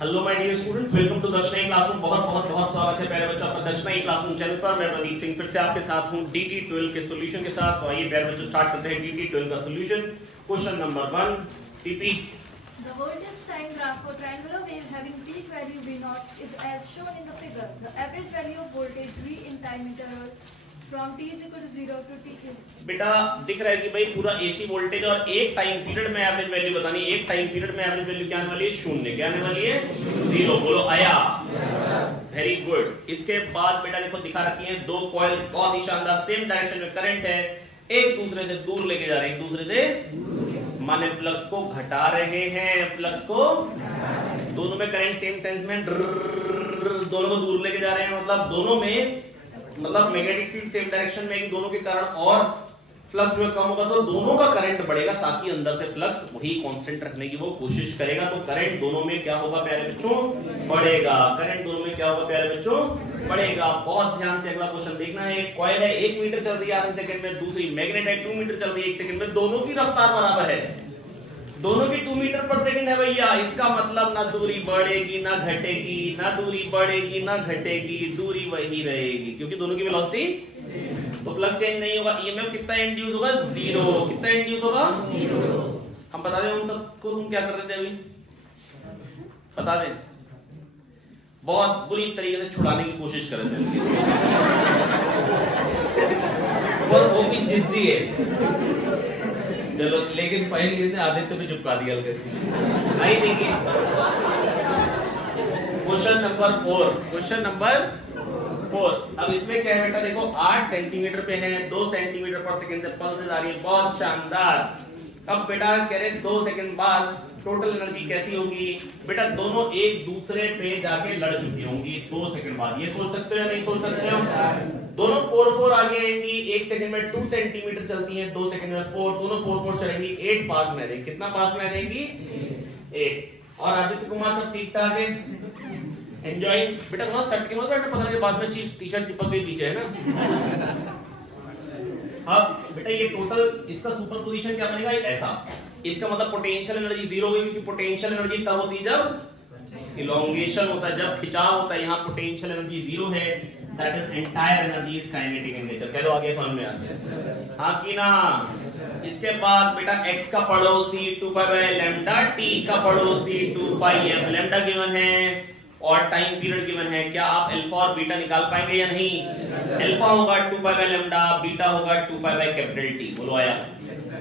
Hello my dear students, welcome to दर्शनाई classroom. बहुत बहुत बहुत स्वागत है प्यारे बच्चों आपका दर्शनाई क्लासरूम चैनल पर। मैं प्रदीप सिंह फिर से आपके साथ हूं DT 12 के सॉल्यूशन के साथ। तो आइए प्यारे बच्चों स्टार्ट करते हैं DT 12 का solution. Question number 1 TP. The voltage time graph for triangular wave having peak value V0 is as shown in the figure. The average value of voltage V in time interval from t is equal to 0 to t is. बेटा दिख रहा है कि भाई पूरा AC voltage और एक time period में एवरेज वैल्यू बतानी। एक टाइम पीरियड में एवरेज वैल्यू क्या आने वाली है? 0। क्या आने वाली है? 0। बोलो आया। Very good. इसके बाद बेटा देखो दिखा रखी है दो कॉइल, बहुत ही शानदार, सेम डायरेक्शन में करंट है, एक दूसरे से दूर लेके जा रहे हैं, एक दूसरे से माने फ्लक्स को घटा रहे हैं। फ्लक्स को दोनों में करंट सेम सेंस में दोनों को दूर लेके जा रहे हैं, मतलब दोनों में मतलब मैग्नेटिक फील्ड सेम डायरेक्शन में, दोनों के कारण और फ्लक्स जो कम होगा तो दोनों का करंट बढ़ेगा, ताकि अंदर से फ्लक्स वही कांस्टेंट रखने की वो कोशिश करेगा। तो करंट दोनों में क्या होगा प्यारे बच्चों? बढ़ेगा। करंट दोनों में क्या होगा प्यारे बच्चों? बढ़ेगा। बहुत ध्यान से अगला क्वेश्चन देखना है। एक कॉइल है 1 मीटर चल रही है आधे सेकंड में, दूसरी मैग्नेट है 2 मीटर चल रही है 1 सेकंड में। दोनों की रफ्तार बराबर है, दोनों की 2 मीटर पर सेकंड है भैया। इसका मतलब ना दूरी बढ़ेगी ना घटेगी, ना दूरी बढ़ेगी ना घटेगी, दूरी वही रहेगी क्योंकि दोनों की वेलोसिटी। तो फ्लक्स चेंज नहीं होगा। ईएमएफ कितना इंड्यूस होगा? 0। कितना इंड्यूस होगा? 0। हम बता दें उन सबको, तुम क्या कर रहे थे अभी? बता दें। बहुत बुरी तरीके से छुड़ाने की कोशिश कर रहे थे और वो भी जिद्दी है। चलो लेकिन फाइनली इसने आदित्य पे चिपका दिया। आई देखिए क्वेश्चन नंबर 4। Question number 4। अब इसमें क्या है बेटा, देखो 8 सेंटीमीटर पे है, 2 सेंटीमीटर पर सेकंड से पल्सेस आ रही है, बहुत शानदार। अब बेटा कह रहे 2 सेकंड बाद टोटल एनर्जी कैसी होगी? बेटा दोनों एक दूसरे पे जाके लड़ चुकी होंगी 2 सेकंड बाद। ये सोच सकते हो या नहीं सोच सकते हो? दोनों 4 आगे आएंगी। 1 सेकंड में 2 सेंटीमीटर चलती हैं, 2 सेकंड में 4, दोनों 4 चलेंगी, 8 पास में रहेंगी। कितना पास में रहेंगी? 8। और आदित्य कुमार सब ठीक ठाक है, एंजॉय। बेटा थोड़ा सट के मत बैठना, पता नहीं बाद में टी-शर्ट चिपक गई पीछे, है ना? अब बेटा ये टोटल इसका सुपरपोजिशन क्या बनेगा? ऐसा। इसका मतलब पोटेंशियल एनर्जी 0 होगी, क्योंकि पोटेंशियल एनर्जी तब होती है जब इलोंगेशन होता है, जब खिंचाव होता है। यहाँ पोटेंशियल एनर्जी 0 है, that is entire energy is kinetic in nature. कह दो आगे समझ में आ गया? हाँ कि ना? इसके बाद बेटा x का पड़ोसी 2 पाई बाय लैम्डा, t का पड़ोसी 2 पाई f। लैम्डा गिवन है और टाइम पीरियड गिवन है। क्या आप अल्फा और बीटा निकाल पाएंगे या नहीं? अल्फा होगा 2 पाई बाय लैम्डा, बीटा होगा 2 पाई बाय कैपिटल T। बोलो आया?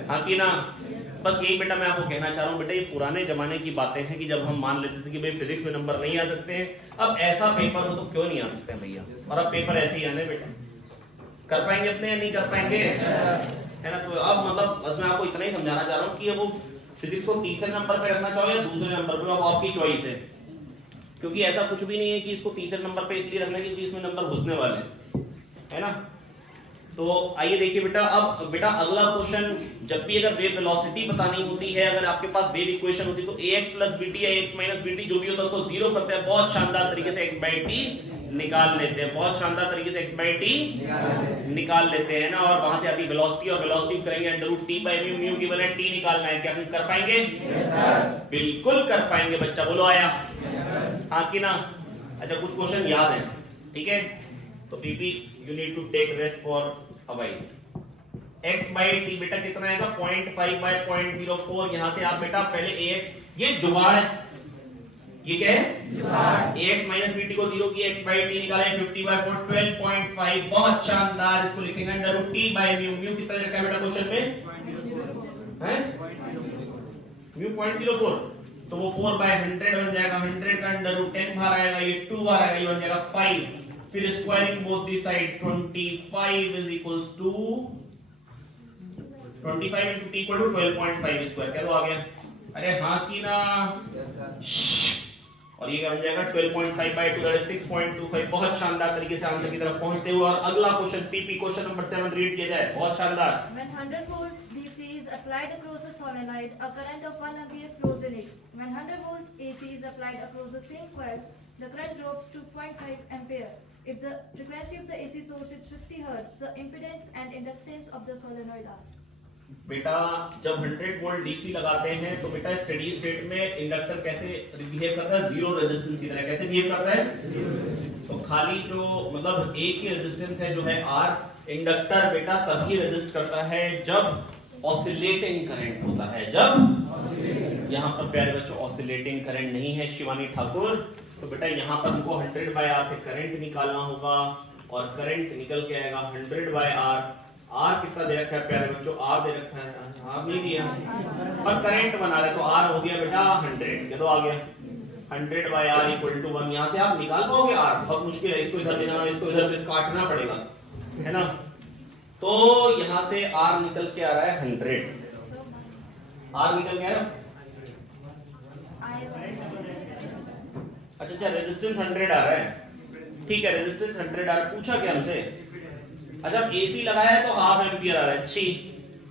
हाँ कि ना? बस यही बेटा मैं आपको कहना चाह रहा हूँ। बेटा ये पुराने जमाने की बातें हैं कि जब हम मान लेते थे कि भाई फिजिक्स में नंबर नहीं आ सकते हैं। अब ऐसा पेपर हो तो क्यों नहीं आ सकते हैं भैया? और अब पेपर ऐसे ही आने बेटा। कर पाएंगे अपने या नहीं कर पाएंगे? है ना? तो अब मतलब बस मैं आपको इतना ही समझाना चाह रहा हूँ कि अब वो फिजिक्स को तीसरे नंबर पे रखना चाहो या दूसरे नंबर पे, अब आपकी चॉइस है। क्योंकि ऐसा कुछ भी नहीं है कि इसको तीसरे नंबर पे इसलिए रखना क्योंकि इसमें नंबर घुसने वाले हैं, है ना? तो आइए देखिए बेटा। अब बेटा अगला क्वेश्चन, जब भी अगर वेव वेलोसिटी बतानी होती है, अगर आपके पास वेव इक्वेशन होती है तो ax plus bt या ax minus bt जो भी होता है उसको 0 करते हैं, बहुत शानदार तरीके से x by t निकाल लेते हैं, बहुत शानदार तरीके से x by t निकाल लेते हैं ना। और वहां से आती वेलोसिटी, और वेलोसिटी करेंगे under root t by mu, mu given है t निकालना है। क्या हम कर पाएंगे? बिल्कुल कर पाएंगे बच्चा। बोलो आया? हाँ कि ना? अच्छा कुछ क्वेश्चन याद है, ठीक है? तो पीपी you need to take rest for a while. x by t बेटा कितना आएगा? 0.5 by 0.04। यहां से आप बेटा पहले ax, ये जुगाड़ है, ये क्या है? जुगाड़। ax minus bt को 0 की x by t निकाला है, 50 by 4 12.5। बहुत शानदार। इसको लिखेंगे under root t by mu। mu कितना रखा है बेटा क्वेश्चन में? हैं? mu 0.04, तो वो 4 by 100 बन जाएगा। 100 का अंडर रूट 10 बार आएगा, ये 2 बार आएगा, ये बन जाएगा 5। फिर squaring both the sides, 25 is equals to 25 into t equal to 12.5 square. क्या तो आ गया? अरे हाँ की ना? और ये क्या बन जाएगा? 12.5 by 2 that is 6.25। बहुत शानदार तरीके से आंसर की तरफ पहुंचते हुए। और अगला question PP question number 7 read किया जाए। बहुत शानदार। When 100 volts DC is applied across a solenoid, a current of 1 ampere flows in it. When 100 volt AC is applied across the same coil, the current drops to 0.5 ampere. If the frequency of the AC source is 50 Hz, the impedance and inductance of the solenoid are. बेटा जब 100 volt DC लगाते हैं तो बेटा steady state में inductor कैसे behave करता है, जीरो रेजिस्टेंस की तरह कैसे बिहेव करता है। तो खाली जो मतलब एक ही रेजिस्टेंस है जो है आर, इंडक्टर बेटा तभी रेजिस्ट करता है जब ऑसिलेटिंग करंट होता है, जब यहाँ पर प्यारे बच्चों ऑसिलेटिंग करंट नहीं है शिवानी ठाकुर, तो बेटा यहाँ पर हमको 100/R से करंट निकालना होगा और करंट निकल के आएगा 100/R। R कितना दे रखा है प्यारे बच्चों, R दे रखा है, R नहीं दिया पर करंट बना रहे तो R हो गया बेटा 100, तो आ गया 100/R = 1। यहाँ से आप निकाल पाओगे R, बहुत मुश्किल है, इसको इधर ले जाना, इसको इधर से काटना पड़ेगा, है ना। तो यहाँ से R निकल के आ रहा है 100, R निकल के आ रहा है। अच्छा रेजिस्टेंस 100 आ रहा है, ठीक है रेजिस्टेंस 100 आ रहा है, पूछा क्या हमसे। अच्छा एसी लगाया है तो ½ एम्पियर आ रहा है, छी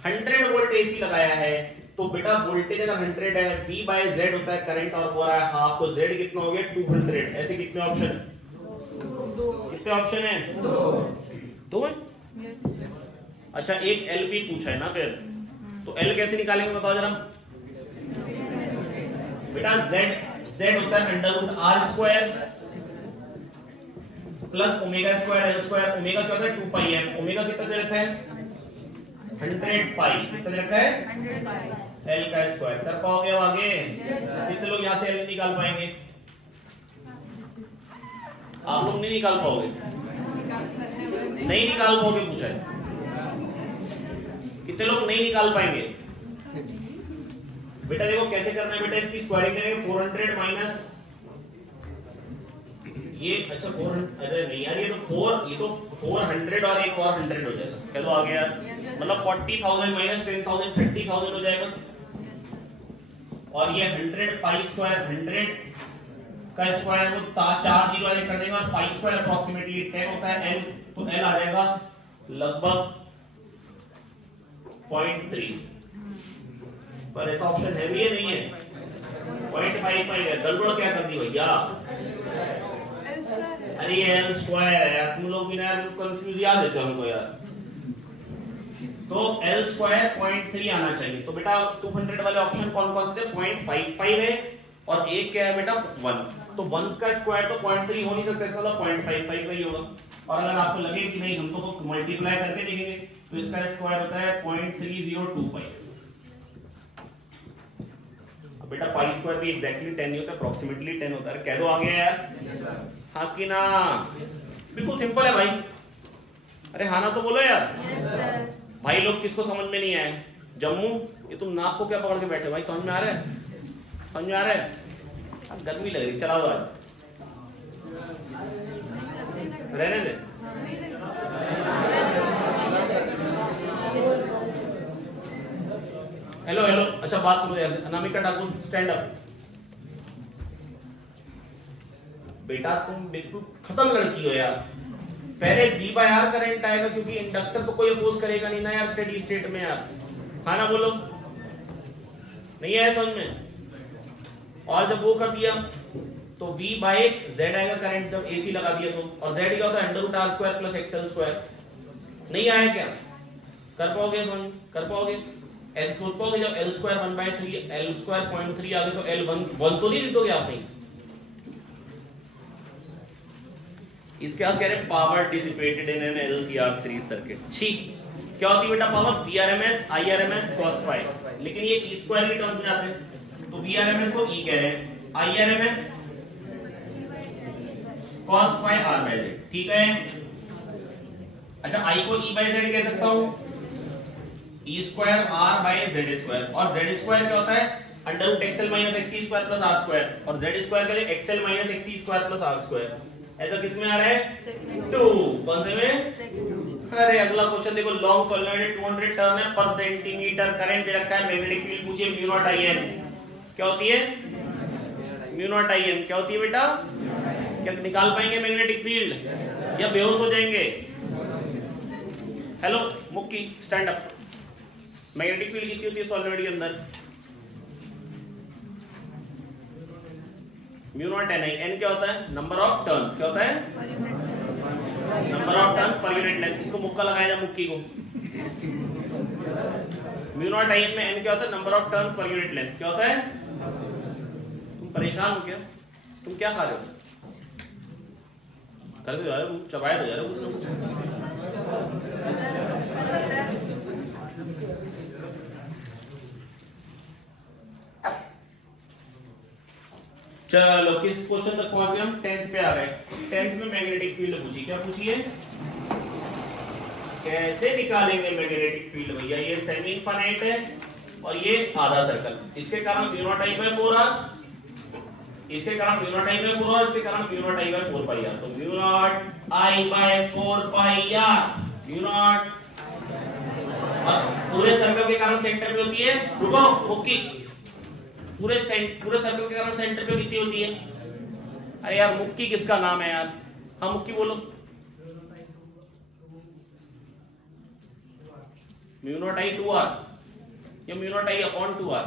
100 वोल्ट एसी लगाया है तो बेटा वोल्टेज अगर 100 है, V/Z होता है करंट और वो आ रहा है ½, तो Z कितना हो गया 200। ऐसे कितने ऑप्शन है, कितने ऑप्शन है, दो है। अच्छा एक L भी पूछा है ना, फिर तो L कैसे निकालेंगे बताओ जरा बेटा। Z होता है √R² plus omega square L square, omega क्या होता है 2πm, ओमेगा कितना दे रखा है 100π, कितना दे रखा है L का स्क्वायर। कर पाओगे अब आगे, कितने लोग यहाँ से L निकाल पाएंगे, आप लोग नहीं निकाल पाओगे, नहीं निकाल पाओगे पूछा है, कितने लोग नहीं निकाल पाएंगे। बेटा देखो कैसे करना है बेटा, इसकी स्क्वायरिंग करेंगे 400 माइनस ये, अच्छा 400 अरे नहीं यार ये तो 400 और एक और 100 हो जाएगा, चलो आ गया मतलब 40,000 माइनस 10,000 30,000 हो जाएगा। और ये 100π² 100 का स्क्वायर को 4 जीरो ऐड कर देंगे और π² अप्रोक्सीमेटली 10 होता है L, तो L आ जाएगा लगभग 0.3, पर ऐसा ऑप्शन है भी नहीं है, 0.55 है, गड़बड़ क्या कर दी भैया। अरे ये L स्क्वायर है यार, तुम लोग भी ना कंफ्यूज याद देते हो हमको यार। तो L स्क्वायर 0.3 आना चाहिए, तो बेटा 200 वाले ऑप्शन कौन कौन से थे, 0.55 है और एक क्या है बेटा 1, तो 1 का स्क्वायर तो 0.3 हो नहीं सकता, इसका मतलब 0.55 का ही होगा। और अगर आपको लगे कि नहीं हम तो मल्टीप्लाई करके देखेंगे तो इसका स्क्वायर होता है 0.3025। अब बेटा π² भी एग्जैक्टली 10 नहीं होता, अप्रोक्सीमेटली 10 होता है, कह दो आ गया यार, हाँ कि ना, बिल्कुल सिंपल है भाई। अरे हाँ ना तो बोलो यार। भाई लोग किसको समझ में नहीं आए, जम्मू ये तुम नाक को क्या पकड़ के बैठे भाई, समझ में आ रहा है, समझ में आ रहा है। अब गर्मी लग रही, चला दो आज, रहने दे। हेलो हेलो, अच्छा बात सुनो यार, अनामिका ठाकुर स्टैंड अप। बेटा तुम बिल्कुल खत्म लड़की हो यार, पहले V/R करंट आएगा क्योंकि इंडक्टर तो कोई अपोज करेगा नहीं ना यार स्टेडी स्टेट में यार, हाँ ना बोलो, नहीं आया समझ में। और जब वो कर दिया तो V/Z आएगा करंट जब AC लगा दिया तो, और Z क्या होता है √R² प्लस XL²। नहीं आया क्या, कर पाओगे समझ, कर पाओगे ऐसे सोच पाओगे। जब L² 1/3 L² 0.3 आ गए तो L 1 तो नहीं लिखोगे आप नहीं। इसके बाद कह रहे power dissipated in an LCR series circuit, ठीक क्या होती है बेटा power, Vrms Irms cos phi, लेकिन ये E² की टर्म्स में आते हैं तो Vrms को E कह रहे हैं, Irms cos phi R/Z, ठीक है। अच्छा I को E/Z कह सकता हूं, E² R/Z², और Z² क्या होता है √XL - XC² + R², और Z² का जो XL - XC² + R²। ऐसा किसमें आ रहा है 2, कौन से में। अरे अगला क्वेश्चन देखो, लॉन्ग सोलेनोइड 200 टर्न है पर सेंटीमीटर, करंट दे रखा है, मैग्नेटिक फील्ड पूछिए μ0 IN क्या होती है, μ0 IN क्या होती है बेटा, क्या निकाल पाएंगे मैग्नेटिक फील्ड या बेहोश हो जाएंगे। हेलो मुक्की स्टैंड अप, मैग्नेटिक फील्ड कितनी होती है सोलेनोइड के अंदर, μ0 NI, N क्या होता है नंबर ऑफ टर्न्स, क्या होता है number of turns per unit length. इसको मुक्का लगाया जा मुक्की को, म्यू नॉट आई में n क्या होता है? Number of turns per unit length. क्या होता है? तुम परेशान हो क्या? तुम क्या खा रहे हो? कर दो यार, चबाया दो यार कुछ ना कुछ। चलो किस क्वेश्चन तक पहुंच गए हम? 10th पे आ रहे हैं। 10th में मैग्नेटिक फील्ड पूछी। क्या पूछी है? कैसे निकालेंगे मैग्नेटिक फील्ड भैया? ये सेमी इनफाइनाइट है और ये आधा सर्कल, इसके कारण mu naught I bye 4r, इसके कारण mu naught I bye 4r, इसके कारण mu naught I bye 4 pi r। तो mu naught I bye 4 pi r, mu naught, और पूरे सर्कल के कारण सेंटर पे होती है, रुको ओके, पूरे सर्कल के कारण सेंटर पे कितनी होती है? अरे यार मुक्की किसका नाम है यार? हाँ मुक्की बोलो। म्यू नॉट आई 2r या म्यू नॉट आई अपॉन 2r?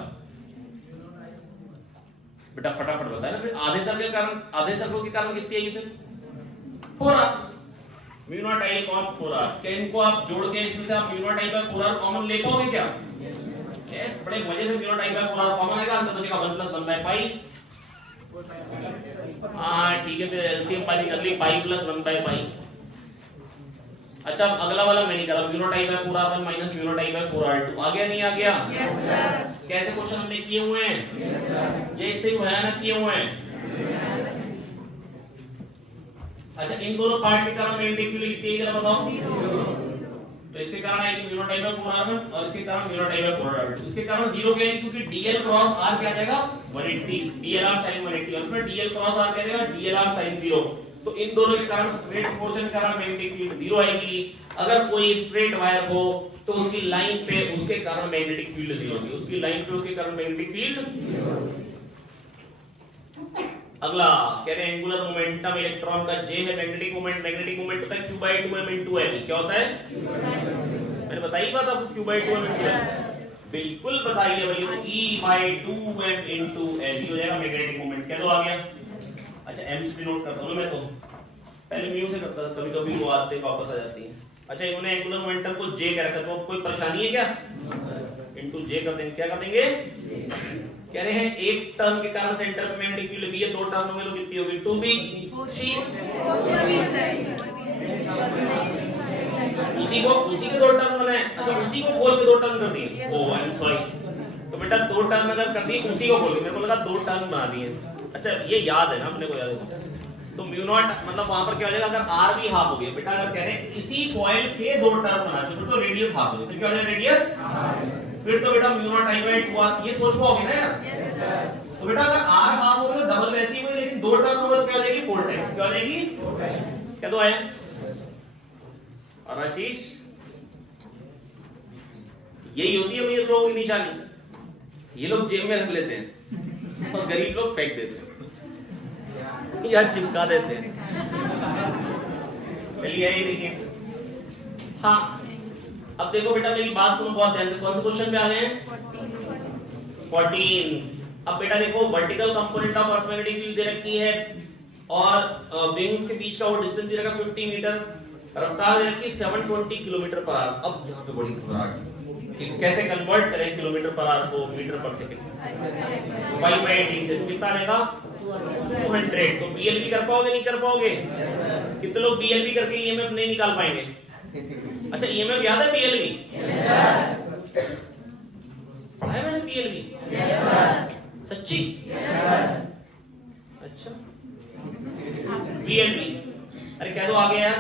बेटा फटाफट बताए ना। फिर आधे सर्कल के कारण कितनी आएगी फिर? 4r। म्यू नॉट आई अपॉन 4r। क्या इनको आप जोड़ के इसमें से आप mu naught I bye 4r common ले पाओगे क्या? यस, बड़े मजे से mu naught I bye 4r common आएगा, अंत बचेगा 1 + 1 बाय पाई। हाँ ठीक है, फिर एलसीएम पाई कर ली, पाई प्लस 1 बाय पाई। अच्छा अब अगला वाला मैं नहीं कर रहा, mu naught I by 4r1 minus mu naught I by 4r2 आ गया नहीं आ गया? Yes sir. कैसे क्वेश्चन हमने किए हुए हैं? Yes sir. ये इससे भयानक किए हुए हैं। अच्छा इन दोनों पार्ट के कारण मैग्नेटिक फील्ड कितनी है जरा बताओ? तो इसके कारण आएगी mu naught I by 4r1 और इसके कारण mu naught I by 4r2। इसके कारण 0 क्या है? क्योंकि dl क्रॉस r क्या आ जाएगा? 180, dlr sin 180, और फिर dl क्रॉस r क्या आ जाएगा? dlr sin 0। तो इन दोनों के कारण स्ट्रेट पोर्शन के कारण मैग्नेटिक फील्ड 0 आएगी। अगर कोई स्ट्रेट वायर हो तो उसकी लाइन पे उसके कारण मैग्नेटिक फील्ड 0 होगी, उसकी लाइन पे उसके कारण मैग्नेटिक फील्ड। अगला कह रहे हैं एंगुलर मोमेंटम इलेक्ट्रॉन का J है, मैग्नेटिक मोमेंट होता है q/2m * l। क्या होता है? मैंने बताई बात आपको, q/2m * l। बिल्कुल बताइए भैया, तो E/2m * l हो जाएगा मैग्नेटिक मोमेंट। क्या तो आ गया? अच्छा m से भी नोट करता हूं मैं, तो पहले म्यू से करता था, कभी-कभी वो आते वापस आ जाती है। अच्छा इन्होंने एंगुलर मोमेंटम को J कर रखा, तो कोई परेशानी है क्या? इनटू J कर देंगे। क्या कर देंगे? कह रहे हैं एक टर्न के कारण सेंटर पे मैग्नेटिक फील्ड भी है, दो टर्न होंगे तो कितनी होगी? 2b। उसी के दो टर्न बनाए। अच्छा उसी को खोल के दो टर्न कर दिए। ओह आई एम सॉरी। तो बेटा दो टर्न अगर कर दिए उसी को खोल के, मेरे को लगा दो टर्न बना दिए। अच्छा ये याद है ना अपने को, याद है। तो म्यू नॉट मतलब वहां पर क्या हो जाएगा? अगर r भी हाफ हो गया बेटा, अगर कह रहे हैं इसी कॉइल के दो टर्न बना दिए तो रेडियस हाफ हो गया, फिर क्या हो जाएगा? रेडियस। फिर तो बेटा mu naught I bye 2r, ये सोच पाओगे ना यार? Yes sir. तो बेटा अगर r हाफ हो गया तो डबल वैसे ही हुई, लेकिन दो टर्न होगा तो क्या हो जाएगी? 4 टाइम्स। क्या हो जाएगी? 4 टाइम्स। क्या तो आया? और आशीष यही होती है अमीर लोगों की निशानी, ये लोग जेब में रख लेते हैं और गरीब लोग फेंक देते हैं या चिपका देते हैं। चलिए ये देखिए। हाँ अब देखो बेटा मेरी बात सुनो बहुत ध्यान से। कौन से क्वेश्चन पे आ गए हैं? 14। अब बेटा देखो vertical component of earth magnetic field दे रखी है और विंग्स के बीच का वो डिस्टेंस दे रखा 50 मीटर, रफ्तार दे रखी 720 किलोमीटर पर आवर। अब यहाँ पे बड़ी घबराहट कि कैसे कन्वर्ट करें किलोमीटर पर आवर को मीटर पर सेकंड। 5/18 से कितना आएगा? 200। तो बीएलबी कर पाओगे नहीं कर पाओगे? कितने लोग बीएलबी करके ईएमएफ नहीं निकाल पाएंगे? अच्छा ईएमएफ याद है बीएलबी? Yes sir. पढ़ा है मैंने बीएलबी? Yes sir. सच्ची? Yes sir. अच्छा बीएलबी, अरे कह दो आगे यार।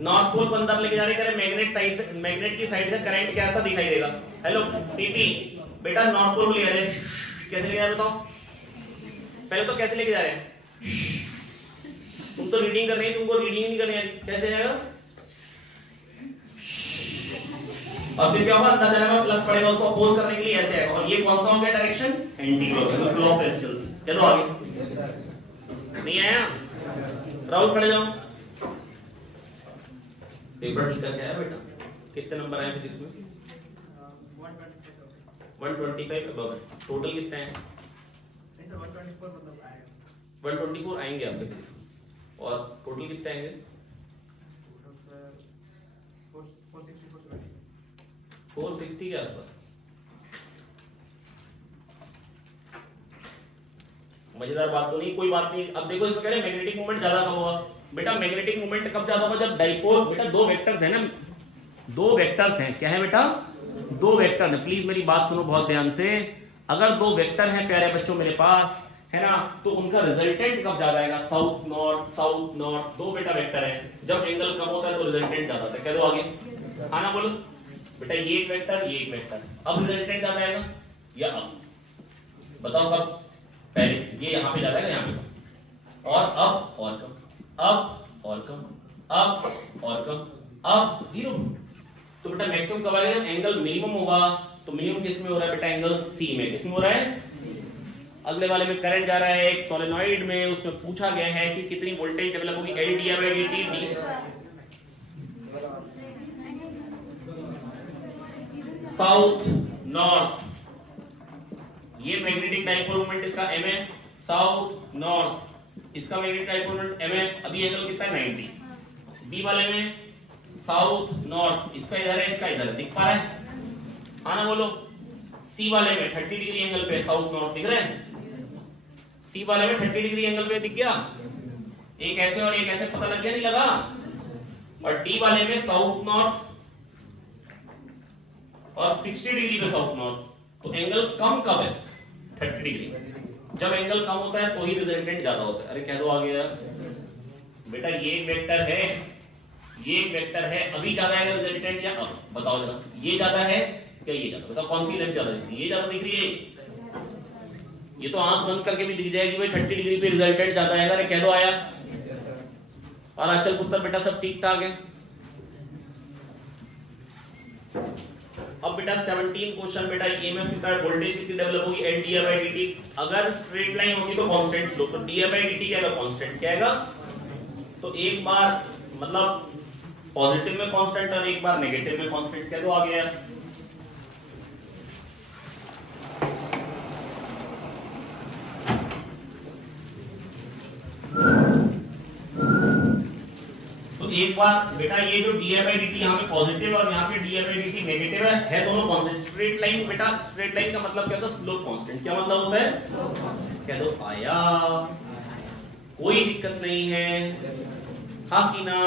नॉर्थ पोल को अंदर लेके जा रहे, कह रहे मैग्नेट की साइड से करंट कैसा दिखाई देगा? हेलो टीटी बेटा नॉर्थ पोल ले जा रहे, कैसे ले जा रहे बताओ? पहले तो कैसे लेके जा रहे हैं? तुम तो रीडिंग कर रहे हैं, तुमको रीडिंग नहीं करनी है, कैसे जाएगा? और फिर क्या होगा? अंदर जाएगा प्लस पड़ेगा, उसको अपोज करने के लिए ऐसे आएगा। और ये कौन सा हो गया डायरेक्शन? एंटी क्लॉकवाइज, क्लॉकवाइज चलती। चलो आगे। नहीं आया? राहुल खड़े जाओ। पेपर ठीक करके आया बेटा? कितने नंबर आए फिजिक्स में? 125 अबव। टोटल कितने हैं? 124 आएंगे आपके फिजिक्स में। और टोटल कितने आएंगे? 460 के आसपास। मजेदार बात तो नहीं, कोई बात नहीं। अब देखो इसमें कह रहे मैग्नेटिक मोमेंट ज्यादा कब होगा। बेटा मैग्नेटिक मोमेंट कब ज्यादा होगा, जब डाइपोल, बेटा दो वेक्टर्स है ना, दो वेक्टर्स हैं, क्या है बेटा, दो वेक्टर है। प्लीज मेरी बात सुनो बहुत ध्यान से। अगर दो वेक्टर हैं प्यारे बच्चों मेरे पास, है ना, तो उनका रिजल्टेंट कब ज्यादा आएगा, साउथ नॉर्थ, दो बेटा वेक्टर है, जब एंगल कम होता है तो रिजल्टेंट ज्यादा आता है। कह दो आगे, हाँ ना बोलो बेटा, ये एक वेक्टर ये एक वेक्टर, अब रिजल्टेंट ज्यादा आएगा या अब, बताओ कब, पहले ये यहाँ पे ज्यादा है यहाँ पे, और अब और कम, अब और कम, अब और कम, अब जीरो। तो बेटा मैक्सिमम कब आएगा, एंगल मिनिमम होगा। तो मिनिमम किस में हो रहा है बेटा, एंगल सी में, किस में हो रहा है। अगले वाले में करंट जा रहा है एक सोलेनॉइड में, उसमें पूछा गया है कि कितनी वोल्टेज डेवलप होगी, L D by D T, south north, ये मैग्नेटिक डाइपोल मोमेंट इसका m है, साउथ नॉर्थ, इसका मैग्नेटिक डाइपोल मोमेंट m है। अभी एंगल कितना है 90, बी वाले में साउथ नॉर्थ, इसका इधर है इसका इधर है, दिख पा रहा है, हाँ ना बोलो। सी वाले में 30 डिग्री एंगल पे साउथ नॉर्थ दिख रहा है, सी वाले में 30 डिग्री एंगल पे दिख गया, एक ऐसे और एक ऐसे, पता लग गया नहीं लगा। और डी वाले में साउथ नॉर्थ और 60 डिग्री पे साउथ नॉर्थ, तो एंगल कम कब है, 30 डिग्री। जब एंगल कम होता है तो ही रिजल्टेंट ज्यादा होता है। अरे कह दो आगे यार, बेटा ये एक वेक्टर है, ये एक वेक्टर है, अभी ज्यादा आएगा रिजल्टेंट या अब, बताओ जरा, ये ज्यादा है क्या ये ज्यादा, बताओ कौन सी लेंथ ज्यादा दिख रही है, ये ज्यादा दिख रही है। ये तो आंख बंद करके भी दिख जाएगी भाई 30 डिग्री पे रिजल्टेंट ज्यादा आएगा। अरे कह दो आया, और अचल पुत्र बेटा सब ठीक ठाक है। अब बेटा 17 क्वेश्चन, बेटा ईएमएफ कितना है, वोल्टेज कितनी डेवलप होगी, L D by D T. अगर स्ट्रेट लाइन होगी तो कांस्टेंट स्लोप, तो डी बाई डी टी क्या है, कांस्टेंट क्या आएगा। तो एक बार मतलब पॉजिटिव में कांस्टेंट और एक बार नेगेटिव में कांस्टेंट, क्या तो आ गया। तो एक बार बेटा ये जो डी बाई डी टी यहाँ पे पॉजिटिव और यहाँ पे D by D T negative है दोनों कांस्टेंट। स्ट्रेट लाइन बेटा, स्ट्रेट लाइन का मतलब क्या होता है, स्लोप कांस्टेंट। क्या मतलब होता है, कह दो आया, कोई दिक्कत नहीं है, हाँ कि ना।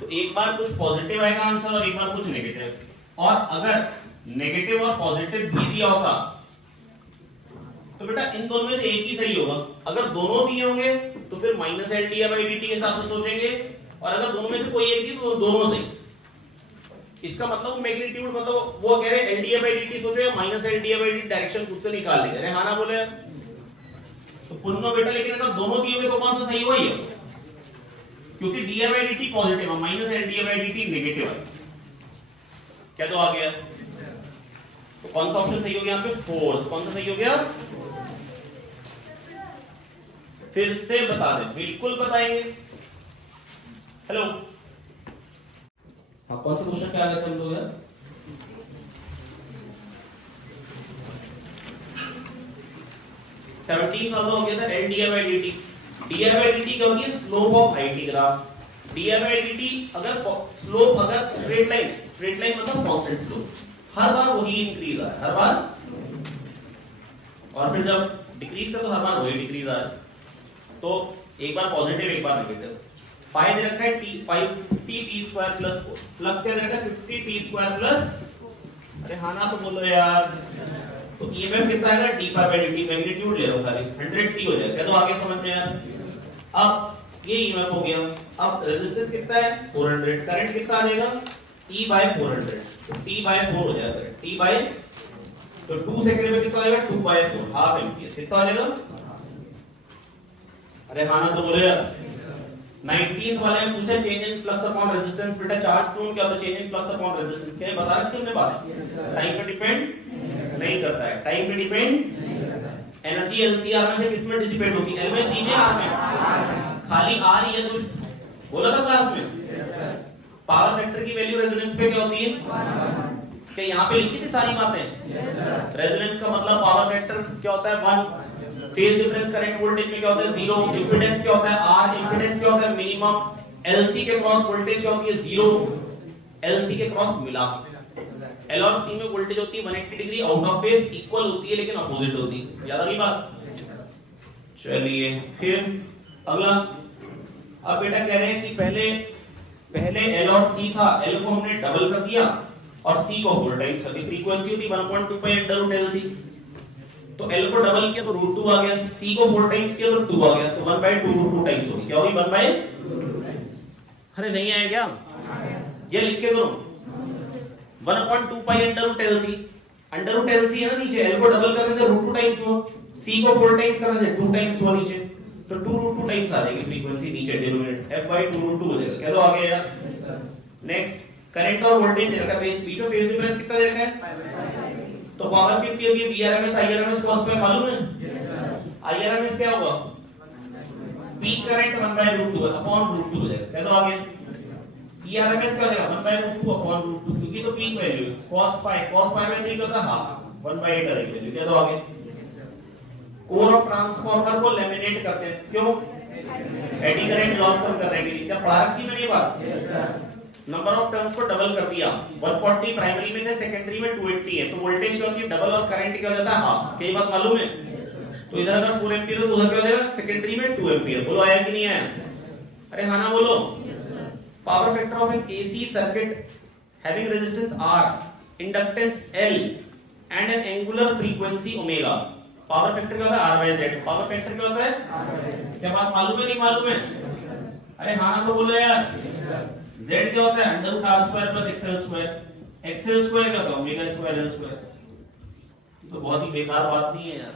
तो एक बार कुछ पॉजिटिव आएगा आंसर और एक बार कुछ नेगेटिव। और अगर नेगेटिव और पॉजिटिव भी दिया होगा तो बेटा इन दोनों में से एक ही सही होगा। अगर दोनों दिए होंगे तो फिर minus L D by D T के हिसाब से सोचेंगे, और अगर दोनों में से कोई एक दी तो दोनों सही। इसका मतलब मैग्नीट्यूड, मतलब वो कह रहे L D by D T सोचो या minus L D by D direction खुद से निकाल लेंगे। हाँ ना बोले तो पुनः बेटा, लेकिन अगर दोनों दिए हुए तो कौन सा सही हुआ, ये, क्योंकि D by D T positive है, minus L D by D T negative है। क्या तो आ गया, तो कौन सा ऑप्शन सही हो गया यहाँ पे, फोर्थ। कौन सा सही हो गया, फिर से बता दे, बिल्कुल बताएंगे। हेलो, हाँ कौन सा क्वेश्चन पे आ गए थे हम लोग यार, सेवनटीन वाला हो गया था L D by D T. D by D T क्या होगी, slope of IT graph. D by D T अगर स्लोप, अगर स्ट्रेट लाइन मतलब कांस्टेंट स्लोप, हर बार वही इंक्रीज आ रहा है, हर बार, और फिर जब डिक्रीज का तो हर बार वही डिक्रीज आ रहा है। तो एक बार पॉजिटिव एक बार नेगेटिव। फाइव दे रखा है T, 5t square plus 4, plus क्या दे रखा है 50t स्क्वायर प्लस, अरे हाँ ना तो बोलो यार। तो ईएमएफ कितना है ना, D by D T, magnitude ले लो खाली 100t हो जाएगा। तो आगे समझते हैं यार। अब ये ईएमएफ हो गया, अब रेजिस्टेंस कितना है 400, करंट कितना आ जाएगा E बाय 400, तो T बाय 4 हो जाएगा, T बाय, तो 2 सेकंड में कितना आएगा 2 बाय 4, हाफ एम्पियर कितना आ जाएगा। अरे हाँ ना तो बोले यार। 19th वाले में पूछा change in flux upon resistance, बेटा चार्ज फ्लो क्या होता है, change in flux upon resistance, क्या बता रहे थे हमने बात, टाइम पे डिपेंड नहीं करता है, टाइम पे डिपेंड। एनर्जी एलसीआर में से किस में डिसिपेट होती है, एल में, सी में, आर में, खाली आर ही है तो बोला था क्लास में। पावर फैक्टर की वैल्यू रेजोनेंस पे क्या होती है, क्या यहाँ पे लिखी थी सारी बातें। रेजोनेंस का मतलब पावर फैक्टर क्या होता है 1, फेज डिफरेंस करंट वोल्टेज में क्या होता है 0, इंपीडेंस क्या होता है R, इंपीडेंस क्या होता है मिनिमम, LC के क्रॉस वोल्टेज क्या होती है 0, LC के क्रॉस मिला। L और C में वोल्टेज होती है 180 degree out of phase, equal होती है लेकिन अपोजिट होती है, याद आ गई बात। चलिए फिर अगला। अब बेटा कह रहे हैं कि पहले L और C था, L को हमने डबल कर दिया और C को 4 टाइम्स कर दी। फ्रीक्वेंसी होती 1.2 पाई अंडर रूट LC, तो L को डबल किया तो √2 आ गया, C को 4 टाइम्स किया तो 2 आ गया, तो 1/2 √2 टाइम्स होगी। क्या होगी? 1/2। अरे नहीं आया क्या? ये लिख के दो 1/2 pi under root LC। Under root LC है ना नीचे, L को डबल करने से √2 टाइम्स हुआ, C को 4 टाइम्स करने से 2 टाइम्स हुआ नीचे, तो 2 √2 टाइम्स आ जाएगी फ्रीक्वेंसी नीचे डिनोमिनेटर, F/2 √2 हो जाएगा। क्या तो आ गया यार? नेक्स्ट, करंट और वोल्टेज दे रखा है, बीच में फेज डिफरेंस कितना दे रखा है? तो पावर कितनी होगी? Vrms Irms cos में मालूम है? Irms क्या होगा? पीक करंट 1/√2 अपॉन √2 हो जाएगा। क्या तो आ गया? Vrms क्या हो जाएगा? 1/√2 अपॉन √2, क्योंकि तो पीक वैल्यू है। cos pi में नहीं होता हाफ 1/8 आ रही वैल्यू। क्या तो आ गया? कोर ऑफ ट्रांसफार्मर को लेमिनेट करते हैं, क्यों? एडी करंट लॉस कम करने के लिए। क्या पढ़ा रखी मैंने ये बात? Yes sir. Number of turns को डबल कर दिया, 140 प्राइमरी में थे, सेकेंडरी में 280 है, तो वोल्टेज क्या होती है? डबल, और करंट क्या हो जाता है? हाफ। कई बात मालूम है? तो इधर अगर 4 एम्पीयर तो उधर क्या हो जाएगा? सेकेंडरी में 2 एम्पीयर। बोलो आया कि नहीं आया? अरे हाँ ना बोलो। Power factor of N AC circuit having resistance R, inductance L and N angular frequency omega. Power factor क्या होता है? R/Z। पावर फैक्टर क्या होता है? क्या बात मालूम है नहीं मालूम है? अरे हाँ ना तो बोलो यार। Z क्या होता है? √R² + XL²। XL² क्या होता है? ओमेगा² L²। तो बहुत ही बेकार बात नहीं है यार।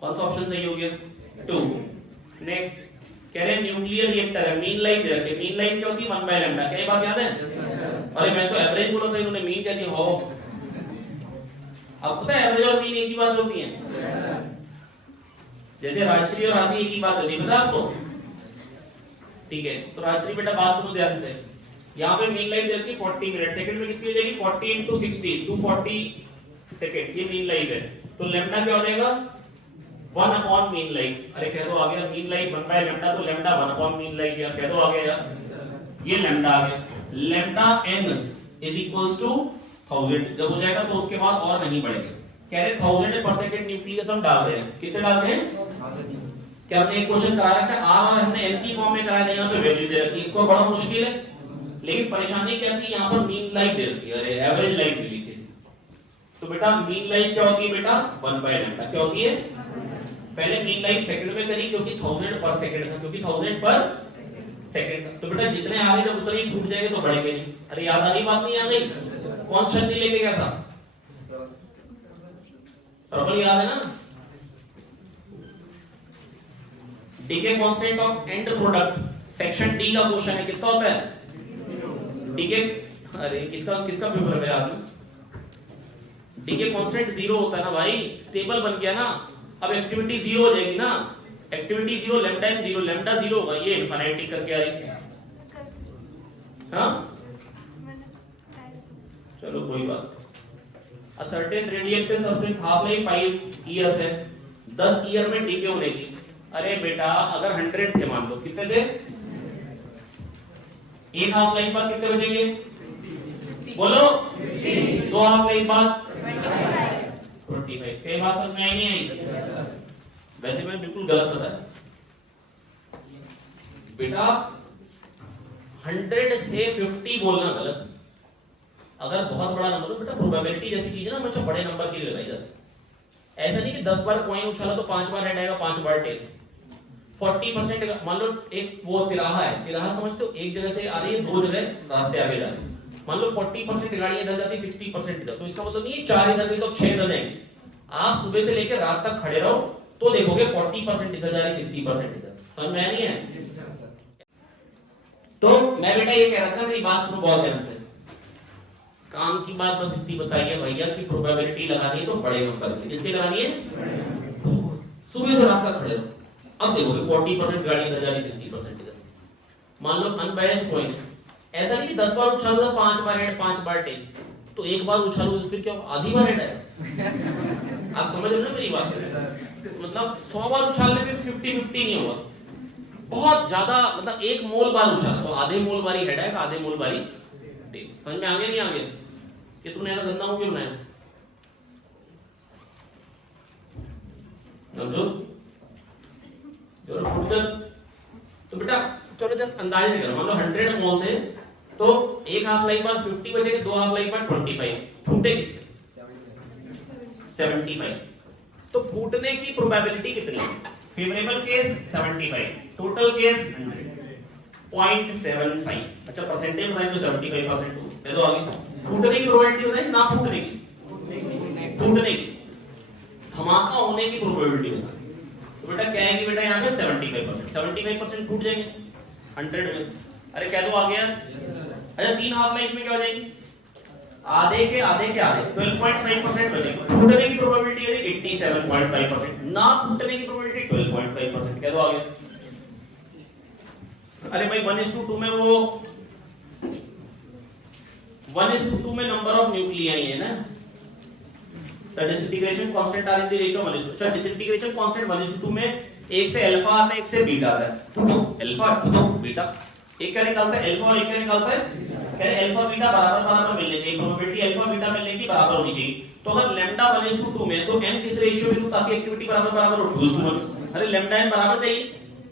कौन सा ऑप्शन सही हो गया? 2। नेक्स्ट, कह रहे हैं न्यूक्लियर रिएक्टर है, मीन लाइन दे रखे। मीन लाइन क्या होती है? 1/λ। क्या ये बात याद है? अरे मैं तो एवरेज बोला था, इन्होंने मीन क्या दिया? हो, अब पता है एवरेज और मीन एक ही बात होती है। जैसे राजश्री और आदि एक ही बात होती है, पता आपको? ठीक है, तो राजश्री बेटा बात सुनो ध्यान से। यहाँ पे मीन लाइन दे रखी 40 मिनट, सेकंड में कितनी हो जाएगी? 40 × 60, 240 सेकंड। ये मीन लाइन है, तो लैम्डा क्या हो जाएगा? 1 अपॉन मीन लाइन। अरे कह दो आ गया मीन लाइन 1/λ, तो लैम्डा 1 अपॉन मीन लाइन यार। कह दो आ गया यार, ये लैम्डा आ गया। लैम्डा n = 1000 जब हो जाएगा तो उसके बाद और नहीं बढ़ेंगे। कह रहे 1000/s न्यूक्लियस हम डाल रहे हैं। कितने डाल रहे हैं? क्या हमने एक क्वेश्चन करा रखा है R और हमने L की फॉर्म में कराया था, यहाँ पे वैल्यू दे रखी है। इनको बड़ा मुश्किल है, लेकिन परेशानी क्या थी? यहाँ पर मीन लाइन दे रखी है, अरे एवरेज लाइन मिली थी। तो बेटा मीन लाइन क्या होती है बेटा? 1/λ। क्या होती है? पहले मीन लाइन सेकंड में करी, क्योंकि 1000/s था, क्योंकि 1000/s था। तो बेटा जितने आ रहे जब उतने ही फूट जाएंगे तो बढ़ेंगे नहीं। अरे याद आ रही बात? नहीं याद नहीं? कौन छन्नी लेके गया था? प्रबल याद है ना? Decay constant of and product, section D का क्वेश्चन है। कितना होता है डीके? अरे किसका पेपर है यार? डीके कांस्टेंट 0 होता है ना भाई, स्टेबल बन गया ना। अब एक्टिविटी 0 हो जाएगी ना, एक्टिविटी 0, लैम्डा 0, लैम्डा 0 होगा। ये इनफिनिटी करके आ रही है। हाँ चलो कोई बात। A certain radioactive substance half life 5 years है, 10 ईयर में डीके होने की। अरे बेटा अगर 100 थे, मान लो कितने थे? एक हाफ लाइफ बाद कितने बचेंगे? बोलो। 2 हाफ लाइफ बाद 25। कई बात समझ में आई नहीं आई? वैसे मैं बिल्कुल गलत बता बेटा, 100 से 50 बोलना गलत। अगर बहुत बड़ा नंबर हो बेटा, प्रोबेबिलिटी जैसी चीज है ना, हमेशा बड़े नंबर के लिए लगाई जाती है। ऐसा नहीं कि 10 बार कॉइन उछाला तो 5 बार हेड आएगा, 5 बार टेल। 40% मान लो एक वो तिराहा है, तिराहा समझते हो? एक जगह से आ रही है, 2 जगह रास्ते आगे जा रहे हैं। मान लो 40% गाड़ियां इधर जाती है, 60% इधर, तो इसका मतलब नहीं है 4 इधर गई तो 6 इधर जाएंगे। आप सुबह से लेकर रात तक खड़े रहो तो देखोगे 40% इधर जा रही, 60% इधर। समझ में नहीं है? तो मैं बेटा ये कह रहा था, मेरी बात सुनो बहुत ध्यान से। काम की बात बस इतनी बताई है भैया कि प्रोबेबिलिटी लगानी है तो बड़े नंबर की। किसके लगानी है? सुबह से रात तक खड़े रहो, अब देखोगे 40% गाड़ी इधर जा रही, 60% इधर। मान लो अनबैलेंस्ड कॉइन, ऐसा नहीं कि 10 बार उछालो तो 5 बार हेड, 5 बार टेल। तो एक बार उछालो तो फिर क्या आधी बार हेड आएगा। आप समझ रहे हो ना मेरी बात? मतलब 100 बार उछालने में 50-50 नहीं होगा, बहुत ज्यादा। मतलब 1 मोल बार उछाला तो आधे मोल बारी हेड आएगा, आधे मोल बारी टेल। समझ में आगे नहीं आगे? कि तुमने ऐसा गंदा मुंह क्यों बनाया? समझो टोटल, तो बेटा चलो जस्ट अंदाजे करो, मान लो 100 मोल थे तो एक हाफ लाइफ बाद 50 बचेगा, दो हाफ लाइफ बाद 25 फूटेगी 75। तो फूटने की प्रोबेबिलिटी कितनी है? Favourable case 75, total case 0.75। अच्छा परसेंटेज बताइए तो 75% दे दो आगे। फूटने की प्रोबेबिलिटी बताइए, ना फूटने की, फूटने की, धमाका होने की प्रोबेबिलिटी बताइए। तो बेटा क्या है कि बेटा यहाँ पे 75% फूट जाएंगे 100 में। अरे कह दो आ गया। अच्छा 3 हाफ लाइफ में क्या हो जाएगी? आधे के आधे 12.5% बचेगा। फूटने की प्रोबेबिलिटी है 87.5%, ना फूटने की प्रोबेबिलिटी 12.5%। कह दो आ गया। अरे भाई 1:2 में वो 1:2 में नंबर ऑफ न्यूक्लियाई है ना, तो disintegration constant are in the ratio 1:2। अच्छा डिसइंटीग्रेशन कांस्टेंट 1:2 में एक से अल्फा आता है, एक से बीटा आता है। तो अल्फा तो बीटा, एक क्या निकालता है अल्फा और एक क्या निकालता है, कह रहे अल्फा बीटा बराबर बराबर मिलने चाहिए, प्रोबेबिलिटी अल्फा बीटा मिलने की बराबर होनी चाहिए। तो अगर लैम्डा 1:2 में तो n किस रेशियो में, तो ताकि एक्टिविटी बराबर बराबर हो 2:1। अरे लैम्डा n बराबर चाहिए,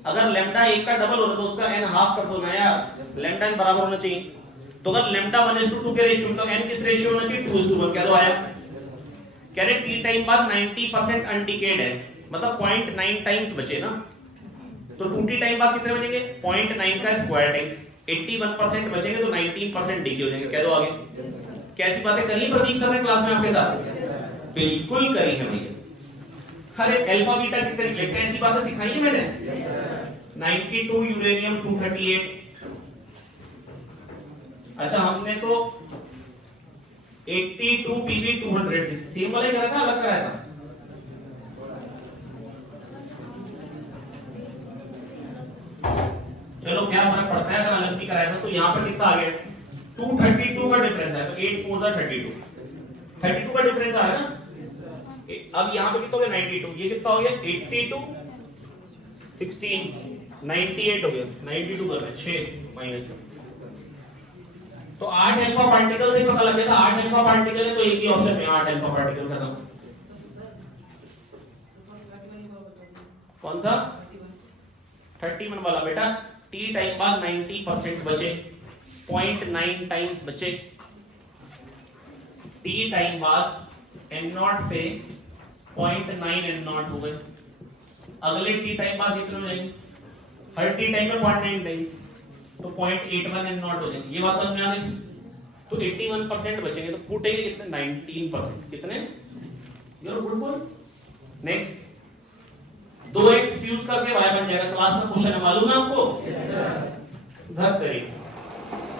अगर लैम्डा 1 का डबल होता तो उसका n हाफ कर दो ना यार, लैम्डा n बराबर होना चाहिए। तो अगर लैम्डा 1:2 के रेशियो में तो n किस रेशियो होना चाहिए 2:1। क्या तो आया, कह रहे टी टाइम बाद 90% अनडिकेड है, मतलब 0.9 टाइम्स बचे ना, तो 2t टाइम बाद कितने बचेंगे 0.9 का स्क्वायर टाइम्स 81% बचेंगे, तो 19% डिके हो जाएंगे। कह दो आगे। कैसी बातें करी प्रतीक सर ने क्लास में आपके साथ? बिल्कुल करी है भैया। अरे अल्फा बीटा की तरीके ऐसी बातें सिखाई है मैंने। 92 यूरेनियम 238। अच्छा हमने तो 82 पीवी 200 सेम वाला ही करा था, अलग कराया था? चलो क्या फर्क पड़ता है अगर अलग भी कराया था। तो यहाँ पर कितना आ गया 232 का डिफरेंस है, तो 8 4 32 का डिफरेंस आ रहा है ना। अब यहाँ पे कितना हो गया 92, ये कितना हो गया 82 16 98 हो गया, 92 कर रहे 6 माइनस। तो 8 अल्फा पार्टिकल से पता लग गया था 8 अल्फा पार्टिकल है, तो एक ही ऑप्शन में 8 अल्फा पार्टिकल खत्म। कौन सा 31 वाला बेटा? टी टाइम बाद 90% बचे, 0.9 टाइम्स बचे। टी टाइम बाद n0 से 0.9 n0 हो गए। अगले टी टाइम बाद कितने हो जाएंगे? हर टी टाइम में 0.9 टाइम्स, तो 0.81 n0 हो जाएंगे। ये बात समझ में आ गई? तो 81% बचेंगे, तो फूटेंगे कितने 19%। कितने? Your good boy. Next 2x fuse करके y बन जाएगा। क्लास में क्वेश्चन है मालूम है आपको? धर करिए।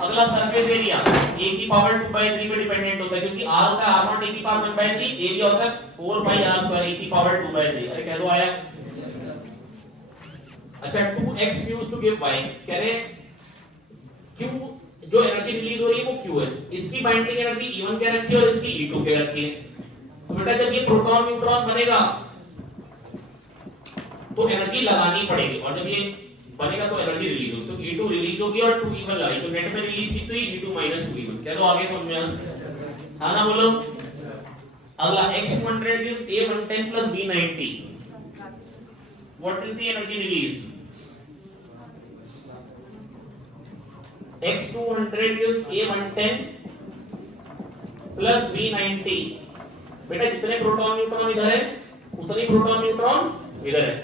अगला सरफेस एरिया a की पावर 2/3 पे डिपेंडेंट होता है, क्योंकि r होता है r0 a की पावर 1/3, एरिया होता है 4/r² a की पावर 2/3। अरे कह दो आया। अच्छा 2x fuse to give y, कह रहे q जो एनर्जी रिलीज हो रही है वो q है, इसकी बाइंडिंग एनर्जी E1 के रखी है और इसकी E2 के रखी है। तो बेटा जब ये प्रोटॉन न्यूट्रॉन बनेगा तो एनर्जी लगानी पड़ेगी, और जब ये बनेगा तो एनर्जी रिलीज होगी, तो E2 रिलीज होगी और 2 E1 लगाई, तो नेट में रिलीज कितनी हुई E2 - 2 E1। क्या तो आगे समझ में आ? हां ना बोलो। अगला x200 gives a110 plus b90, what is the energy released? x200 gives a110 plus b90। बेटा जितने प्रोटॉन न्यूट्रॉन इधर है उतने प्रोटॉन न्यूट्रॉन इधर है।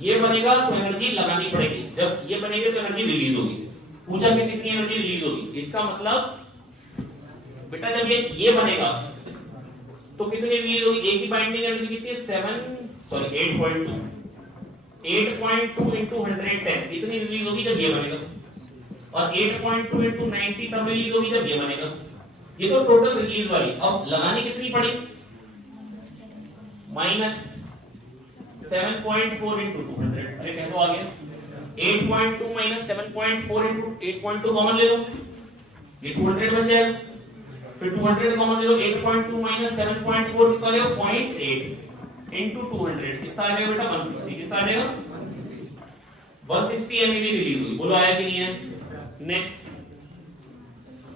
ये बनेगा तो एनर्जी लगानी पड़ेगी, जब ये बनेगा तो एनर्जी रिलीज होगी। पूछा कि कितनी एनर्जी रिलीज होगी, इसका मतलब बेटा जब ये बनेगा तो कितनी रिलीज होगी? ए की बाइंडिंग एनर्जी कितनी है 8.2 into 110 इतनी रिलीज होगी जब ये बनेगा, और 8.2 into 90 तब रिलीज होगी जब ये बनेगा। ये तो टोटल रिलीज वाली। अब लगानी कितनी पड़ी? -7.4 into 200। अरे कह दो आगे। 8.2 - 7.4 into 8.2 कॉमन ले लो, ये 200 बन जाएगा। फिर 200 कॉमन ले लो, 8.2 - 7.4 कितना ले लो 0.8 into 200 कितना आ जाएगा बेटा 160। कितना आ जाएगा 160 MeV रिलीज हुई। बोलो आया कि नहीं है? नेक्स्ट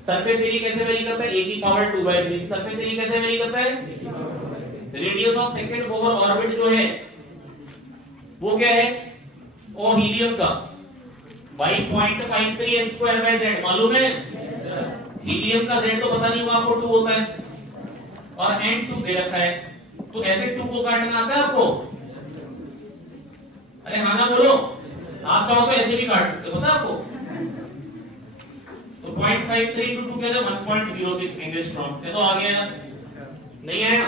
सरफेस एरिया कैसे वेरी करता है? a की पावर 2/3। सरफेस एरिया कैसे वेरी करता है? Radius of second over orbit जो है वो क्या है और हीलियम का by 0.53 n square by z मालूम है? हीलियम का z तो पता नहीं हुआ आपको 2 होता है और n2 दे रखा है, तो ऐसे 2 को काटना आता है आपको? अरे हाँ ना बोलो, आप चाहो तो ऐसे भी काट सकते हो, पता है आपको? तो 0.53 into 2 क्या है? 1.06 एंगस्ट्रॉम। ये तो आ गया, नहीं आया?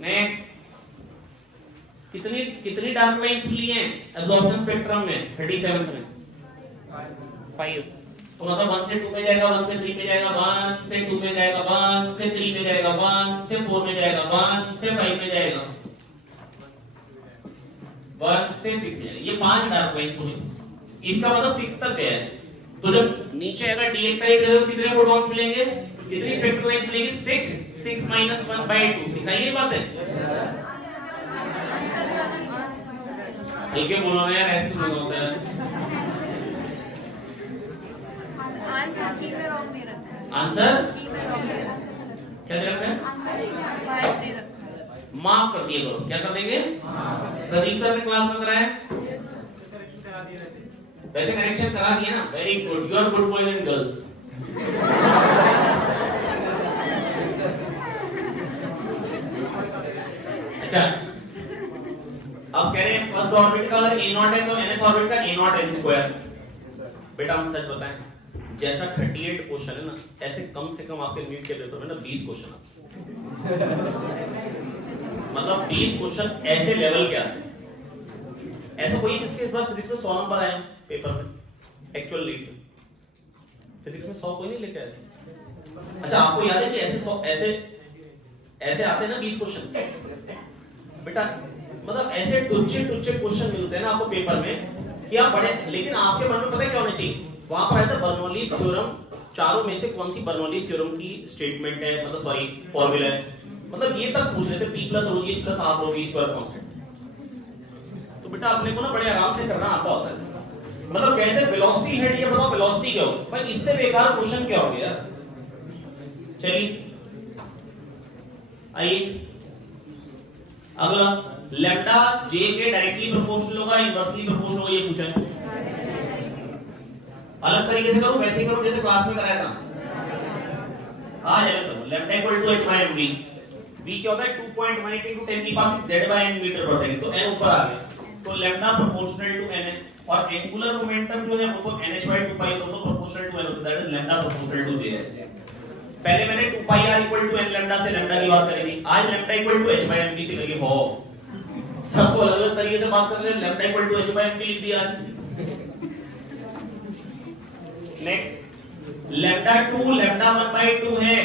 नेक्स्ट, कितनी डार्क लाइंस मिली हैं एब्जॉर्प्शन स्पेक्ट्रम में? 37 में 5। तो मतलब 1 से 2 में जाएगा, 1 से 3 में जाएगा, 1 से 2 में जाएगा, 1 से 3 में जाएगा, 1 से 4 में जाएगा, 1 से 5 में जाएगा, 1 से 6 में जाएगा। ये 5 डार्क लाइंस हुई। इसका मतलब 6 तक है। तो जब नीचे आएगा dx साइड तो कितने फोटॉन्स मिलेंगे? कितनी स्पेक्ट्रल लाइंस मिलेगी? 6 minus 1/2। सिखाइए ये बात है। हल्के बोलो ना यार, ऐसे तो नहीं होता है। आंसर की में रॉन्ग दे रखा है। आंसर क्या दे रखा है? 5 दे रखा है। माफ कर दिए करो। क्या कर देंगे? प्रदीप सर ने क्लास में कराया, वैसे करेक्शन करा दिया ना? Very good, you are good boys and girls. अच्छा, अब कह रहे हैं फर्स्ट ऑर्बिट का अगर a0 है तो nth ऑर्बिट का a0 n स्क्वायर। बेटा हम सच बताएं, जैसा 38 क्वेश्चन है ना, ऐसे कम से कम आपके नीट के पेपर में ना 20 क्वेश्चन आते हैं। मतलब 20 क्वेश्चन ऐसे लेवल के आते हैं। ऐसा कोई है जिसके इस बार फिजिक्स में 100 नंबर आए पेपर में? एक्चुअल लीड फिजिक्स में 100 कोई नहीं लेके आया। अच्छा, आपको याद है कि ऐसे 100 ऐसे आते हैं ना 20 क्वेश्चन बेटा? मतलब ऐसे टुच्चे क्वेश्चन मिलते हैं ना आपको पेपर में कि आप बड़े, लेकिन आपके मन में पता है क्या होना चाहिए? वहां पर आया था बर्नौलीज थ्योरम, चारों में से कौन सी बर्नौलीज थ्योरम की स्टेटमेंट है, मतलब सॉरी फॉर्मूला है, मतलब ये तक पूछ रहे थे। p plus rho g plus half rho v square constant. तो बेटा अपने को ना बड़े आराम से करना आता होता है। मतलब कहते हैं वेलोसिटी हेड, ये बताओ वेलोसिटी क्या होगी? भाई इससे बेकार क्वेश्चन क्या होंगे यार? चलिए आइए अगला, लैम्डा जे के डायरेक्टली प्रोपोर्शनल होगा, इनवर्सली प्रोपोर्शनल होगा, ये पूछा है। अलग तरीके से करो, वैसे करो जैसे क्लास में कराया था। आ जाएगा तो lambda equal to h by mv। v क्या होता है? 2.18 into 10 की power z by n metre पर सेकंड। तो n ऊपर आ गया, तो लैम्डा प्रोपोर्शनल टू n है। और एंगुलर मोमेंटम जो है वो तो nh by 2 pi तो प्रोपोर्शनल टू n होता है, that is lambda proportional to j है। पहले मैंने 2 pi r equal to n lambda से लैम्डा की बात करी थी, आज lambda equal to h by mv से करिए। हो सबको अलग अलग तरीके से बात कर रहे हैं, lambda equal to h by mv लिख दिया। नेक्स्ट, लैम्डा 2 लैम्डा 1/2 है,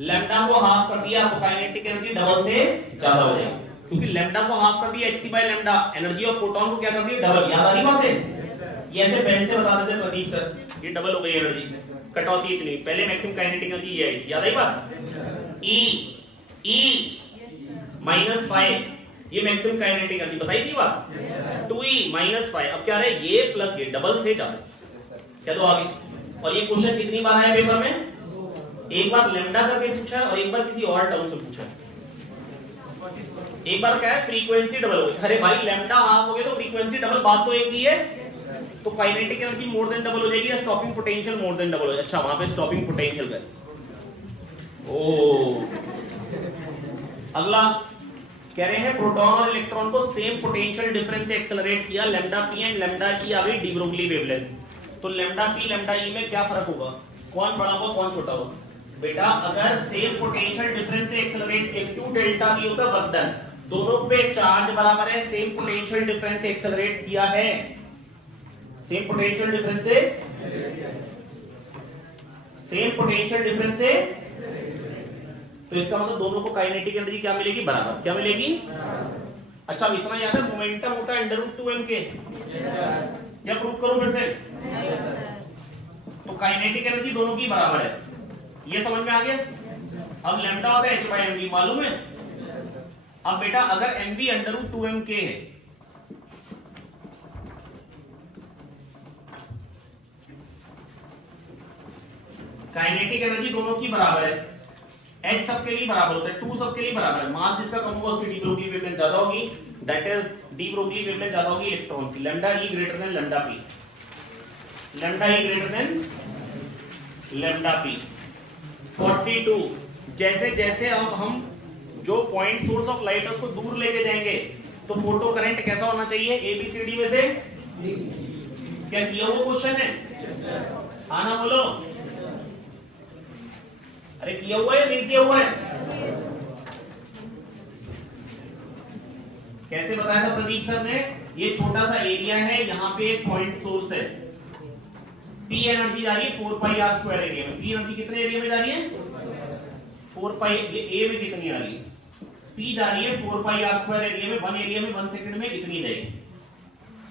लैम्डा को हाफ कर दिया तो काइनेटिक एनर्जी डबल से ज्यादा हो जाएगी, क्योंकि लैम्डा को हाफ कर दिया hc by lambda, energy of photon को क्या कर दिया? डबल। याद आ रही बात है? ये ऐसे पेन से बता देते प्रदीप सर, ये डबल हो गई एनर्जी, कटौती इतनी। पहले मैक्सिमम काइनेटिक एनर्जी ये आई, याद आई बात? e माइनस 5 ये मैक्सिमम काइनेटिक एनर्जी बताई थी बात। 2e माइनस 5, अब क्या रहे? ये प्लस ये डबल से ज्यादा। क्या तो आगे? और ये क्वेश्चन कितनी बार आया पेपर में? एक बार लैम्डा करके पूछा है और एक बार किसी और टर्म से पूछा है। एक बार क्या है? फ्रीक्वेंसी डबल हो गई। अरे भाई लैम्डा हाफ हो गया तो फ्रीक्वेंसी डबल, बात तो एक ही है। तो kinetic energy more than double हो जाएगी या stopping potential more than double हो जाएगा? अच्छा, वहां पे स्टॉपिंग पोटेंशियल का। ओ अगला कह रहे हैं प्रोटॉन और इलेक्ट्रॉन को सेम पोटेंशियल डिफरेंस से एक्सेलरेट किया, लैम्डा पी एंड लैम्डा ई आ गई डी ब्रोगली वेवलेंथ। तो लैम्डा पी लैम्डा ई में क्या फर्क होगा? कौन बड़ा होगा कौन छोटा होगा? बेटा अगर सेम पोटेंशियल डिफरेंस से एक्सेलरेट किया, क्यू डेल्टा भी होता है वर्क डन, दोनों पे चार्ज बराबर है, सेम पोटेंशियल डिफरेंस से एक्सेलरेट किया है, सेम पोटेंशियल डिफरेंस से, सेम पोटेंशियल डिफरेंस से, तो इसका मतलब दोनों को काइनेटिक एनर्जी क्या मिलेगी? बराबर। क्या मिलेगी? अच्छा, अब इतना याद है मोमेंटम होता है √2m के, क्या प्रूव करूं फिर से? तो काइनेटिक एनर्जी दोनों की बराबर है, ये समझ में आ गया? अब लैम्डा होता है h by mv, मालूम है? अब बेटा अगर mv √2m के है, काइनेटिक एनर्जी दोनों की बराबर है, h सबके लिए बराबर होता है, 2 सबके लिए बराबर है, मास जिसका कम होगा उसकी डी ब्रोगली वेवलेंथ ज्यादा होगी, that is de Broglie wavelength ज्यादा होगी इलेक्ट्रॉन की, lambda E greater than lambda P, lambda E greater than lambda P. 42 जैसे जैसे अब हम जो पॉइंट सोर्स ऑफ लाइट है उसको दूर लेके जाएंगे तो फोटो करंट कैसा होना चाहिए, एबीसीडी में से क्या किया हुआ क्वेश्चन है, हाँ ना बोलो, अरे किया हुआ है नहीं किया हुआ है, कैसे बताया था प्रदीप सर ने, ये छोटा सा एरिया है, यहाँ पे एक पॉइंट सोर्स है, पी एनर्जी जा रही है 4 पाई आर स्क्वायर एरिया में, पी एनर्जी कितने एरिया में जा रही है 4 पाई, ये ए में कितनी आ रही है, पी जा रही है 4 पाई आर स्क्वायर एरिया में, 1 एरिया में 1 सेकंड में कितनी जाएगी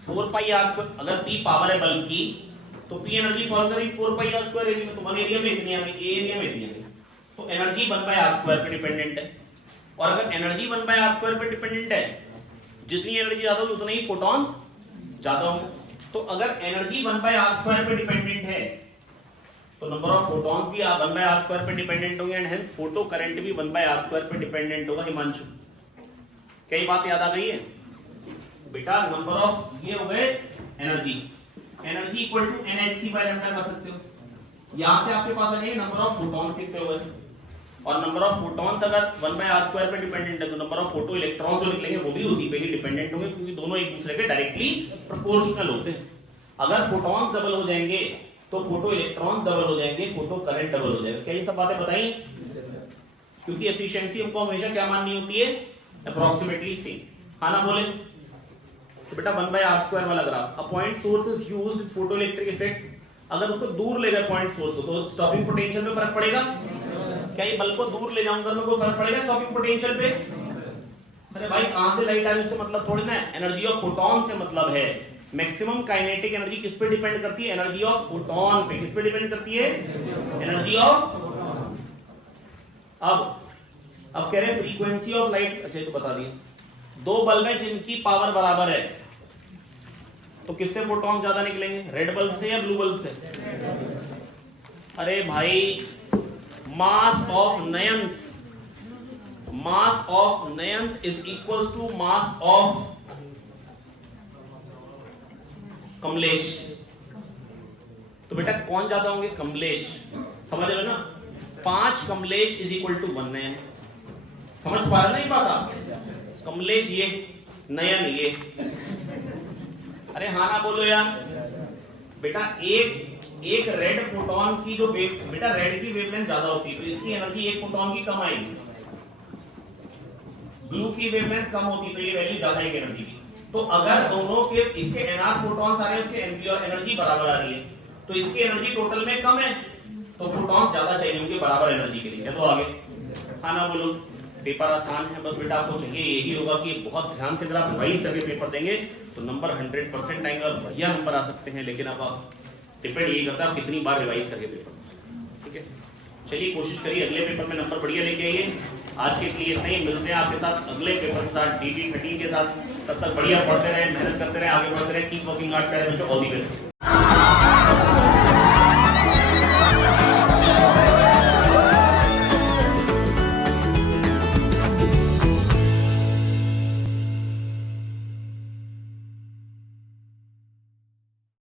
4 पाई आर स्क्वायर, अगर पी पावर है बल्ब की तो पी एनर्जी फॉल करेगी 4 पाई आर स्क्वायर एरिया में, तो 1 एरिया में इतनी आ गई, ए एरिया में इतनी आ गई, तो एनर्जी 1 बाय आर स्क्वायर पे डिपेंडेंट है, और अगर एनर्जी 1 बाय आर स्क्वायर पे डिपेंडेंट है, जितनी एनर्जी ज्यादा होगी उतने ही फोटॉन्स ज्यादा होंगे, तो अगर एनर्जी 1 बाय आर स्क्वायर पे डिपेंडेंट है तो नंबर ऑफ फोटॉन्स भी 1 बाय आर स्क्वायर पे डिपेंडेंट होंगे, एंड हेंस फोटो करंट भी 1 बाय आर स्क्वायर पे डिपेंडेंट होगा। हिमांशु कई बात याद आ गई है बेटा, नंबर ऑफ ये हो गए energy, energy equal to NHC by lambda कर सकते हो, यहां से आपके पास आ जाएगा नंबर ऑफ फोटॉन्स कितने हो गए, और नंबर ऑफ फोटॉन्स अगर 1 बाय आर स्क्वायर पे डिपेंडेंट है तो नंबर ऑफ फोटो इलेक्ट्रॉन्स जो निकलेंगे वो भी उसी पे ही डिपेंडेंट होंगे, क्योंकि दोनों एक दूसरे के डायरेक्टली प्रोपोर्शनल होते हैं। अगर फोटॉन्स डबल हो जाएंगे तो फोटो इलेक्ट्रॉन्स डबल हो जाएंगे, फोटो करंट डबल हो जाएगा। क्या ये सब बातें बताई? क्योंकि एफिशिएंसी हमको हमेशा क्या माननी होती है, अप्रोक्सीमेटली सेम, हाँ ना बोले तो बेटा 1 बाय आर स्क्वायर वाला graph, a point source is used photo electric effect, अगर उसको दूर ले गए पॉइंट सोर्स को तो स्टॉपिंग पोटेंशियल में फर्क पड़ेगा, क्या ये बल्ब को दूर ले जाऊंगा मैं, कोई फर्क पड़ेगा स्टॉपिंग पोटेंशियल पे? अरे भाई कहां से लाइट आ रही है उससे मतलब थोड़ी ना, एनर्जी ऑफ फोटॉन से मतलब है। मैक्सिमम काइनेटिक एनर्जी किस पे डिपेंड करती है, एनर्जी ऑफ फोटॉन पे, किस पे डिपेंड करती है, एनर्जी ऑफ। अब कह रहे हैं फ्रीक्वेंसी ऑफ लाइट, अच्छा तो बता दिए, दो बल्ब है जिनकी पावर बराबर है तो किससे फोटॉन ज्यादा निकलेंगे, रेड बल्ब से या ब्लू बल्ब से? अरे भाई मास ऑफ नयंस is equals to mass of Kamlesh, तो बेटा कौन ज्यादा होंगे, कमलेश, समझ लो ना, 5 कमलेश इज इक्वल टू 1 नयन, समझ पा रहे नहीं पाता, कमलेश ये, नयन ये, अरे हाँ ना बोलो यार बेटा, एक रेड फोटॉन की जो वेव, बेटा रेड की वेवलेंथ ज्यादा होती है तो इसकी एनर्जी एक फोटॉन की कम आएगी, ब्लू की वेवलेंथ कम होती है तो ये वैल्यू ज्यादा है एनर्जी की, तो अगर दोनों के इसके एनआर फोटॉन्स आ रहे हैं, उसके एनर्जी बराबर आ रही है, तो इसकी एनर्जी टोटल में कम है तो फोटॉन्स ज्यादा चाहिए होंगे बराबर एनर्जी के लिए, तो आगे हाँ ना बोलो। पेपर आसान है, बस बेटा आपको चाहिए यही होगा कि बहुत ध्यान से अगर आप रिवाइज करके पेपर देंगे तो नंबर 100% आएंगे और बढ़िया नंबर आ सकते हैं, लेकिन अब डिपेंड यही करता है आप कितनी बार रिवाइज करके पेपर, ठीक है। चलिए कोशिश करिए अगले पेपर में नंबर बढ़िया लेके आइए। आज के लिए इतना ही, मिलते हैं आपके साथ अगले पेपर के साथ DT 13 के साथ, तब तक बढ़िया पढ़ते रहे, मेहनत करते रहे, आगे बढ़ते रहे, keep working hard, all the best.